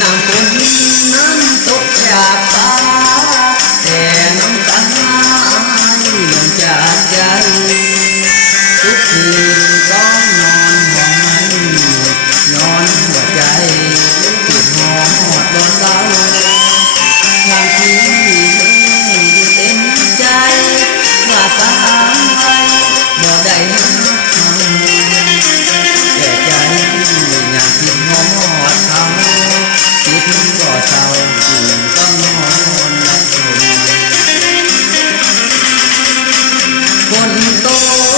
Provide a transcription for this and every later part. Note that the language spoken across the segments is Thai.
น้ำฝนนั้นตกจากฟ้าแต่น้ำตายังจากใจทุกคืนต้องนอนห้องมันนอนหัวใจติดหอดบ่เศร้าทางที่อยู่เต็มใจว่าสามไปบ่ได้หักเขาแต่ใจอยากคิดหอดเขาคิดบ่เศร้าจึงต้องนอนหลับฝนต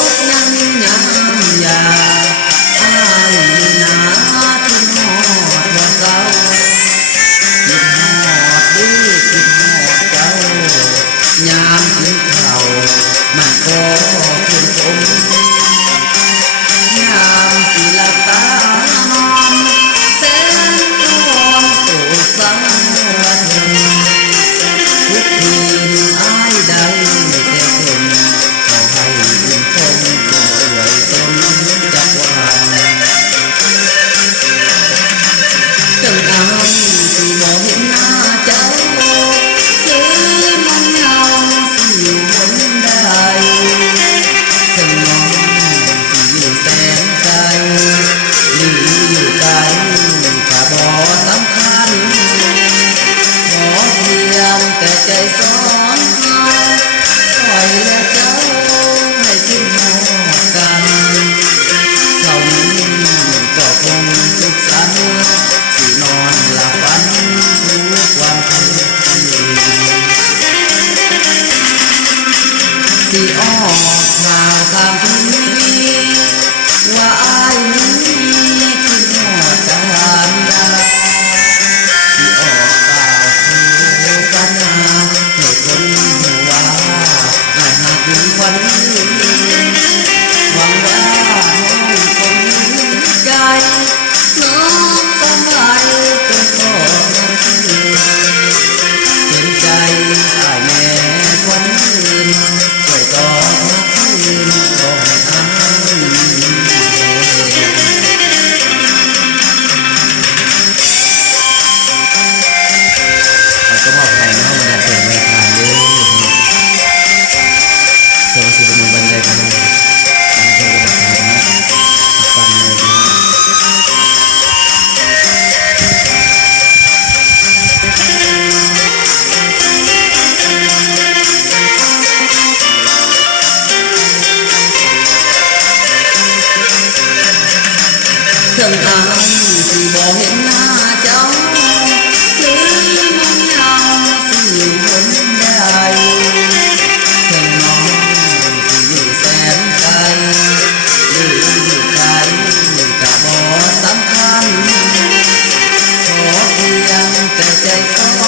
กยังยามยาอ้ายนาคิดหอดบ่เศร้าคิดหอดดื้อคิดหอดเจ้ายามกินข้าวมันก็ขึ้นผมยามสิหลับตานอนแสงอ่อนโปรดสวัสดิ์ทุกคืนอ้ายได้แต่เห็นขอให้อุ่นคงจนสวยต้นจักรวาลจนอ้ายสิบ่เห็นหน้าเจ้าหรือมันเหงาสิอยู่บนใดถึงน้องสิอยู่แสนไกลหรืออยู่ไกลก็บ่สำคัญขอเพียงแต่ใจสองเราปล่อยและเจ้าให้คิดหอดกันเท่านี้ก็คงสุขสันต์สินอนหลับฝันทุกวันคืนสิออกข่าวทางที่นี้ว่าอ้ายนี้คิดหอดกันดาสิออกข่าวโฆษณาให้คนหูว่าอ้ายหากมีวันหวังว่าน้องคงใจน้องสบายจนพอนั้นคืนเห็นใจอ้ายแม่ควันคืนช่วยตอบมาคืนขอให้อ้ายก็มอบให้น้องมาได้เปิดไม่ทานเด้อเธอสิเป็นบันไดกันนะเธอเป็นทานนะฟังเลยนะถึงอ้ายสิบ่เห็นหน้าเจ้าหรือมันเหงาสิอยู่บนใดถึงน้องสิอยู่แสนไกลหรืออยู่ไกลก็บ่สำคัญขอเพียงแต่ใจสอ